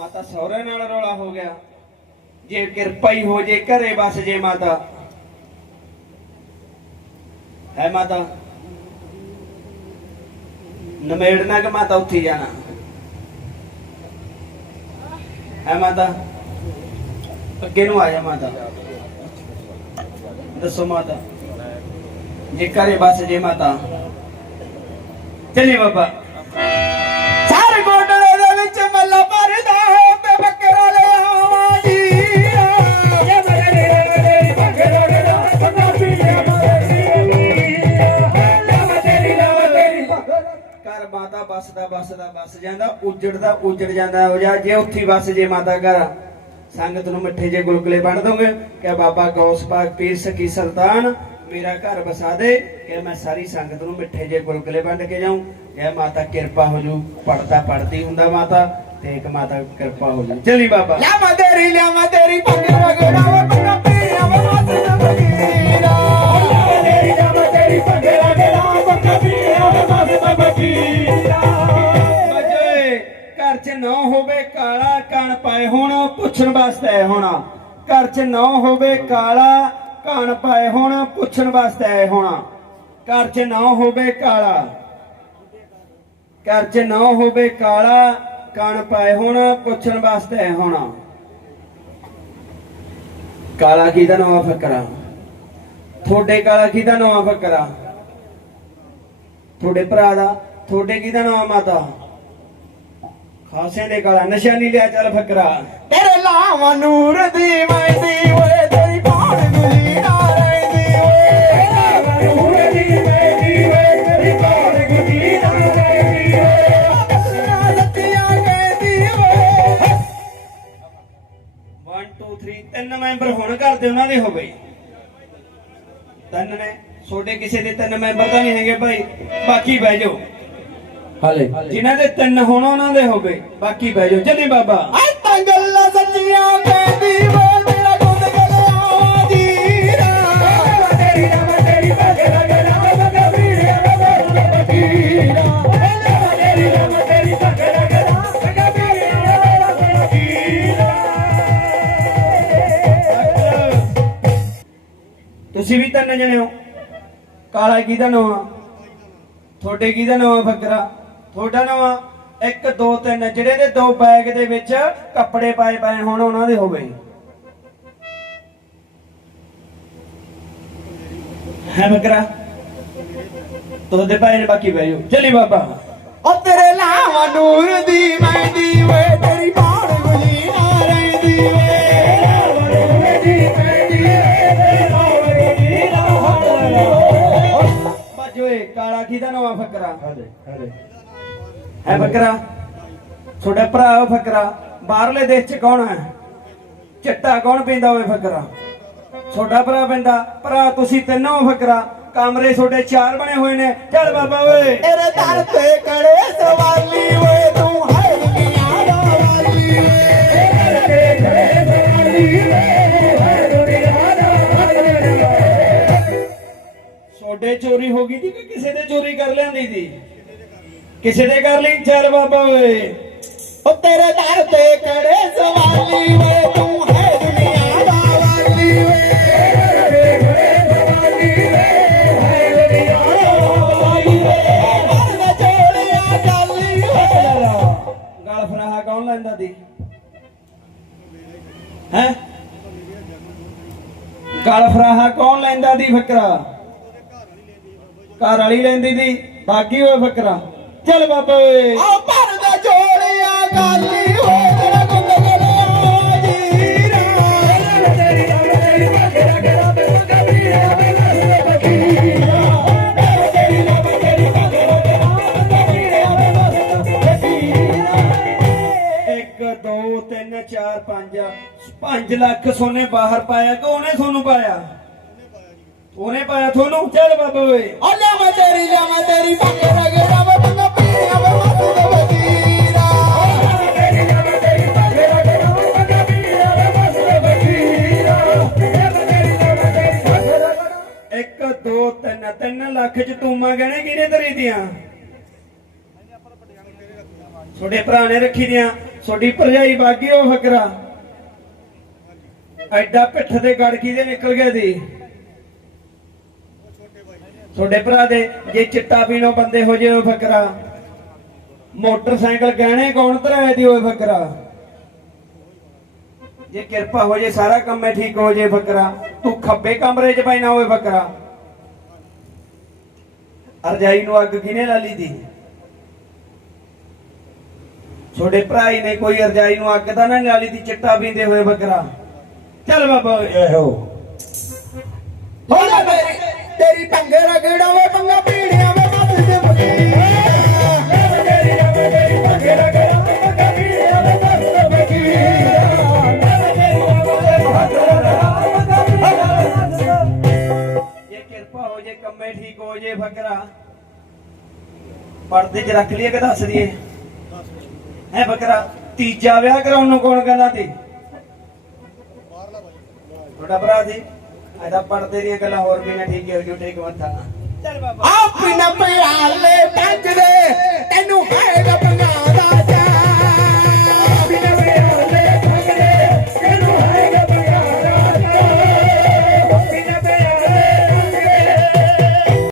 ਮਾਤਾ ਸਹੁਰੇ ਨਾਲ ਰੌਲਾ ਹੋ ਗਿਆ ਜੇ ਕਿਰਪਾ ਹੀ ਹੋ ਜੇ ਘਰੇ ਬਸ ਜੇ ਮਾਤਾ ਹੈ ਮਾਤਾ ਨਮੇੜਨਾ ਕਿ ਮਾਤਾ ਉੱਥੇ ਹੀ ਜਾਣਾ ਹੈ ਮਾਤਾ ਅੱਗੇ ਨੂੰ ਆ ਜਾ ਮਾਤਾ ਦੱਸੋ ਮਾਤਾ ਜੇ ਘਰੇ ਬਸ ਜੇ ਮਾਤਾ ਚੱਲੀ ਬਾਬਾ ਬਸਦਾ ਬਸ ਜਾਂਦਾ, ਉਜੜਦਾ, ਉਜੜ ਜਾਂਦਾ ਹੋ ਜਾ ਜੇ ਉੱਥੀ ਬਸ, ਜੇ ਮਾਤਾ ਘਰ ਸੰਗਤ ਨੂੰ ਮਿੱਠੇ ਜੇ ਗੁਲਗੁਲੇ ਵੰਡ ਦੋਗੇ ਕਿ ਬਾਬਾ ਗੌਸ ਪਾਕ ਪੀਰ ਸਕੀ ਸੁਲਤਾਨ ਮੇਰਾ ਘਰ ਬਸਾ ਦੇ। ਕਿ ਮੈਂ ਸਾਰੀ ਸੰਗਤ ਨੂੰ ਮਿੱਠੇ ਜੇ ਗੁਲਗੁਲੇ ਵੰਡ ਕੇ ਜਾਉਂ ਕਿ ਮਾਤਾ, ਕਿਰਪਾ ਹੋ ਜੂ। ਪੜਦਾ ਪੜਦੀ ਹੁੰਦਾ ਮਾਤਾ, ਤੇ ਇੱਕ ਮਾਤਾ ਕਿਰਪਾ ਹੋ ਜੂ। ਚਲੀ ਬਾਬਾ। ਲਿਆਵਾਂ ਤੇਰੀ ਲਿਆਵਾਂ ਤੇਰੀ, ਪੱਗ ਰਗੜਾ ਵਾ ਪੰਗਾ ਪੀਆ ਵਾ ਮੱਤ ਦਾ ਫਕੀਰਾ ਨਾ ਹੋਵੇ ਕਾਲਾ ਕਣ ਪਾਏ ਹੋਣ ਪੁੱਛਣ ਵਾਸਤੇ ਹੋਣਾ। ਘਰ 'ਚ ਨਾ ਹੋਵੇ ਕਾਲਾ ਕਣ ਪਾਏ ਹੋਣ ਪੁੱਛਣ ਵਾਸਤੇ ਆਏ ਹੋਣਾ। ਘਰ 'ਚ ਨਾ ਹੋਵੇ ਕਾਲਾ, ਘਰ 'ਚ ਨਾ ਹੋਵੇ ਕਾਲਾ ਕਣ ਪਾਏ ਹੋਣ ਪੁੱਛਣ ਵਾਸਤੇ ਆਏ ਹੋਣਾ। ਕਾਲਾ ਕਿਹਦਾ ਨਵਾਂ ਫਕਰਾ? ਤੁਹਾਡੇ ਕਾਲਾ ਕਿਹਦਾ ਨਵਾਂ ਫਕਰਾ? ਤੁਹਾਡੇ ਭਰਾ ਦਾ? ਤੁਹਾਡੇ ਕਿਹਦਾ ਨਾਮ ਮਾਤਾ? ਖਾਸੇ ਦੇ ਕਾਲਾ ਨਸ਼ਾ ਨਹੀਂ ਲਿਆ ਚੱਲ ਫਕਰਾ। ਤੇਰੇ ਲਾਵਾਂ ਨੂਰ ਦੀ ਵੈਦੀ ਓਏ ਤੇਰੀ ਬਾਣ ਗੁਲੀ ਨਾ ਰਹਿੰਦੀ ਓਏ। ਲਾਵਾਂ ਨੂਰ ਦੀ ਵੈਦੀ ਓਏ ਤੇਰੀ ਬਾਣ ਗੁਲੀ ਨਾ ਰਹਿੰਦੀ ਓਏ ਕੱਲੀਆਂ ਲੱਤੀਆਂ ਕਹਿੰਦੀ ਓਏ 1 2 3 ਤਿੰਨ ਮੈਂਬਰ ਹੁਣ ਘਰ ਦੇ ਉਹਨਾਂ ਦੇ ਹੋ ਗਏ। ਤਿੰਨ ਨੇ। ਛੋਟੇ ਕਿਸੇ ਦੇ ਤਿੰਨ ਮੈਂਬਰ ਤਾਂ ਨਹੀਂ ਹੈਗੇ ਭਾਈ। ਬਾਕੀ ਬਹਿ ਜਾਓ। ਹਾਲੇ। ਜਿਨ੍ਹਾਂ ਦੇ ਤਿੰਨ ਹੋਣ ਉਹਨਾਂ ਦੇ ਹੋ ਗਏ ਬਾਕੀ ਬਹਿ ਜਾਓ। ਚੱਲੀ ਬਾਬਾ। ਆਈ ਤਾਂ ਗੱਲਾਂ ਸੱਚੀਆਂ ਕਹਿੰਦੀ ਓਏ ਮੇਰਾ ਗੁੰਦ ਗਲਿਆ ਦੀ ਰਾ ਤੇਰੀ ਰਾਮ ਤੇਰੀ ਪੱਗ ਰਗੜਾ ਪੱਗ ਵੀਰੇ ਬਾਬਾ ਬਕੀਰਾ ਤੇਰੀ ਰਾਮ ਤੇਰੀ ਪੱਗ ਰਗੜਾ ਪੱਗ ਵੀਰੇ ਬਾਬਾ ਬਕੀਰਾ ਤੁਸੀਂ ਵੀ ਤਿੰਨ ਜਣੇ ਹੋ। ਕਾਲਾ ਕਿਹਦਾ ਨਾਮ ਆ ਤੁਹਾਡੇ ਕਿਹਦਾ ਨਾਮ ਆ ਫਕਰਾ ਤੁਹਾਡਾ ਨਾਮ ਆ 1 2 3 ਜਿਹੜੇ ਦੇ ਦੋ ਬੈਗ ਦੇ ਵਿੱਚ ਕੱਪੜੇ ਪਾਏ ਪਏ ਹੋਣ ਉਹਨਾਂ ਦੇ ਹੋਵੇ। ਹੈ ਫਕਰਾ ਤੁਹਾਡੇ ਪਾਏ ਨੇ ਬਾਕੀ ਬਹਿ ਜਾਓ। ਚੱਲੀ ਬਾਬਾ। ਓ ਤੇਰੇ ਲਾਵਾਂ ਨੂਰ ਦੀ ਮਹਿੰਦੀ ਵੇ ਤੇਰੀ ਬਾਣ ਗੁਲੀ ਨਾ ਰਹਿੰਦੀ ਵੇ। ਲਾਵਾਂ ਨੂਰ ਦੀ ਮਹਿੰਦੀ ਵੇ ਤੇਰੀ ਬਾਣ ਹੈ ਫਕਰਾ ਤੁਹਾਡਾ ਭਰਾ ਉਹ ਫਕਰਾ ਬਾਹਰਲੇ ਦੇਸ਼ ਚ ਕੌਣ ਹੈ? ਚਿੱਟਾ ਕੌਣ ਪੀਂਦਾ ਓਏ ਫਕਰਾ ਤੁਹਾਡਾ ਭਰਾ ਪੈਂਦਾ। ਭਰਾ ਤੁਸੀਂ ਤਿੰਨੋਂ ਫਕਰਾ ਕਮਰੇ ਤੁਹਾਡੇ ਚਾਰ ਬਣੇ ਹੋਏ ਨੇ। ਚੱਲ ਬਾਬਾ ਓਏ। ਤੇਰੇ ਦਰ ਤੇ ਕੜੇ ਸਵਾਲੀ ਵੇ ਤੂੰ ਹੈ ਦੁਨੀਆ ਦਾ ਵਾਲੀ ਵੇ ਤੇਰੇ ਤੇ ਕੜੇ ਸਵਾਲੀ ਵੇ ਹੈ ਦੁਨੀਆ ਦਾ ਵਾਲੀ ਵੇ ਤੁਹਾਡੇ ਚੋਰੀ ਹੋ ਗਈ ਸੀ ਕਿ ਕਿਸੇ ਦੇ ਚੋਰੀ ਕਰ ਲਿਆਂਦੀ ਸੀ? ਕਿਸੇ ਦੇ ਕਰ ਲਈ ਚੱਲ ਬਾਬਾ ਓਏ। ਓ ਤੇਰੇ ਦਰ ਤੇ ਕੜੇ ਸਵਾਲੀ ਵੇ ਤੂੰ ਹੈ ਦੁਨੀਆ ਦਾ ਵਾਲੀ ਵੇ ਤੇਰੇ ਗਲ ਫਰਾਹਾ ਕੌਣ ਲੈਂਦਾ ਸੀ ਹੈ? ਗਲ ਫਰਾਹਾ ਕੌਣ ਲੈਂਦਾ ਦੀ ਫਕਰਾ? ਘਰ ਵਾਲੀ ਲੈਂਦੀ ਦੀ, ਬਾਕੀ ਓਏ ਫਕਰਾ। ਚੱਲ ਬਾਬਾ। ਓਏ ਆ ਭਰਦਾ ਚੋਲਿਆ ਗਾਲੀ ਹੋ ਤੇਰਾ ਗੁੰਦ ਗਲਿਆ ਜੀਰਾ ਤੇਰੀ ਰਮ ਤੇਰੀ ਮਗਰਾ ਗਰਾ ਤੇ ਮਗਬੀਰਾ ਤੇ ਨਸਲ ਬਕੀਰਾ ਤੇਰੀ ਰਮ ਤੇਰੀ ਮਗਰਾ ਗਰਾ ਮਗਬੀਰਾ ਤੇ ਨਸਲ ਬਕੀਰਾ 1 2 3 4 5 5 ਲੱਖ ਸੋਨੇ ਬਾਹਰ ਪਾਇਆ ਕਿ ਉਹਨੇ ਤੁਹਾਨੂੰ ਪਾਇਆ? ਉਹਨੇ ਪਾਇਆ ਤੁਹਾਨੂੰ? ਚੱਲ ਬਾਬਾ। ਓਏ ਓ ਲਿਆਵਾਂ ਤੇਰੀ ਲਿਆਵਾਂ ਤੇਰੀ ਮਗਰਾ ਗਰਾ ਲੱਖ ਚ ਤੂਮਾ ਗਹਿਣੇ ਕਿਹਨੇ ਧਰੀ ਦੀਆਂ? ਤੁਹਾਡੇ ਭਰਾ ਨੇ ਰੱਖੀ ਦੀਆਂ। ਤੁਹਾਡੀ ਭਰਜਾਈ ਬਾਗੀ ਉਹ ਫਕਰਾ। ਐਡਾ ਪਿੱਠ ਦੇ ਗੜ ਕਿਹਦੇ ਨਿਕਲ ਗਿਆ ਦੀ ਤੁਹਾਡੇ ਭਰਾ ਦੇ, ਜੇ ਚਿੱਟਾ ਪੀਣੋਂ ਬੰਦੇ ਹੋ ਜੇ ਉਹ ਫਕਰਾ। ਮੋਟਰਸਾਈਕਲ ਗਹਿਣੇ ਕੌਣ ਧਰਾਏ ਦੀ ਉਹ ਫਕਰਾ? ਜੇ ਕਿਰਪਾ ਹੋ ਜੇ, ਸਾਰਾ ਕੰਮ ਮੈਂ ਠੀਕ ਹੋ ਜੇ ਫਕਰਾ। ਤੂੰ ਖੱਬੇ ਕਮਰੇ 'ਚ ਪੈਣਾ ਹੋਵੇ ਫਕਰਾ। ਅਰਜਾਈ ਨੂੰ ਅੱਗ ਕਿਨੇ ਲਾ ਲਈ ਦੀ? ਛੋਡੇ ਭਰਾ ਹੀ ਨੇ, ਕੋਈ ਅਰਜਾਈ ਨੂੰ ਅੱਗ ਤਾਂ ਨਾ ਲਾ ਲਈ ਦੀ, ਚਿੱਟਾ ਪੀਂਦੇ ਹੋਏ ਫਕਰਾ ਚੱਲ ਬਾਬਾ ਇਹੋ। ਹੋਲਾ ਤੇਰੀ ਪੰਗੇ ਰਗੜਾ ਵੇ ਪੰਗਾ ਜੇ ਫਕਰਾ ਪਰਦੇ 'ਚ ਰੱਖ ਲਈਏ ਕਿ ਦੱਸ ਦਈਏ? ਹੈ ਫਕਰਾ ਤੀਜਾ ਵਿਆਹ ਕਰਾਉਣ ਨੂੰ ਕੌਣ ਕਹਿੰਦਾ ਤੀ ਤੁਹਾਡਾ ਭਰਾ ਸੀ? ਇਹਦਾ ਪਰਦੇ ਦੀਆਂ ਗੱਲਾਂ ਹੋਰ ਵੀ ਨਾ ਠੀਕ ਹੋ ਜੂ ਠੀਕ ਮੱਥਾ। ਚੱਲ ਬਾਬਾ। ਆਪਣਾ ਪਿਆਲੇ ਟੱਜ ਦੇ।